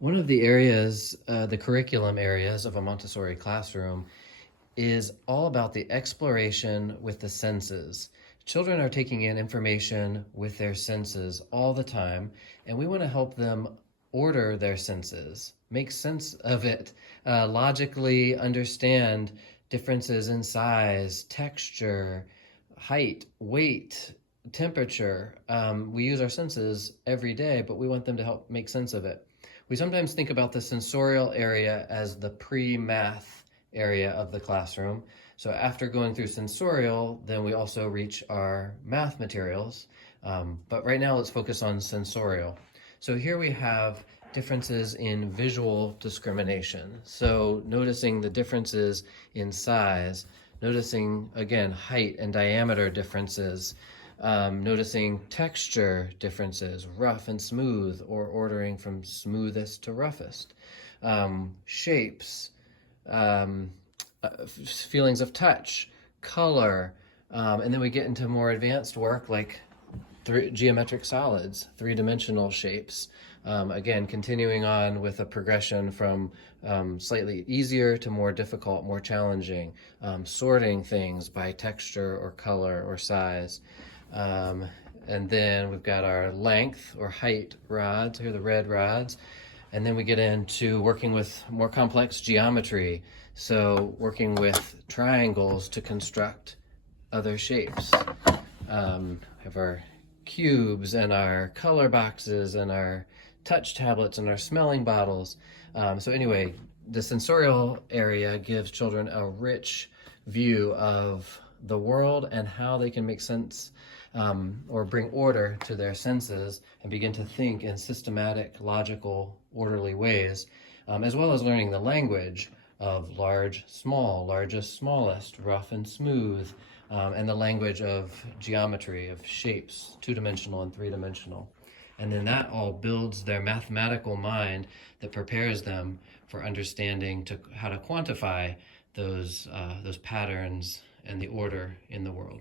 One of the areas, the curriculum areas of a Montessori classroom is all about the exploration with the senses. Children are taking in information with their senses all the time, and we want to help them order their senses, make sense of it, logically understand differences in size, texture, height, weight, temperature. We use our senses every day, but we want them to help make sense of it. We sometimes think about the sensorial area as the pre-math area of the classroom. So after going through sensorial, then we also reach our math materials. But right now let's focus on sensorial. So here we have differences in visual discrimination. So noticing the differences in size, noticing again height and diameter differences, noticing texture differences, rough and smooth, or ordering from smoothest to roughest, shapes, feelings of touch, color, and then we get into more advanced work like geometric solids, three-dimensional shapes. Again, continuing on with a progression from slightly easier to more difficult, more challenging, sorting things by texture or color or size. And then we've got our length or height rods, here are the red rods. And then we get into working with more complex geometry. So working with triangles to construct other shapes. Have our cubes and our color boxes and our touch tablets and our smelling bottles. So anyway, the sensorial area gives children a rich view of the world and how they can make sense or bring order to their senses and begin to think in systematic, logical, orderly ways, as well as learning the language of large, small, largest, smallest, rough and smooth, and the language of geometry, of shapes, two-dimensional and three-dimensional. And then that all builds their mathematical mind that prepares them for understanding how to quantify those patterns and the order in the world.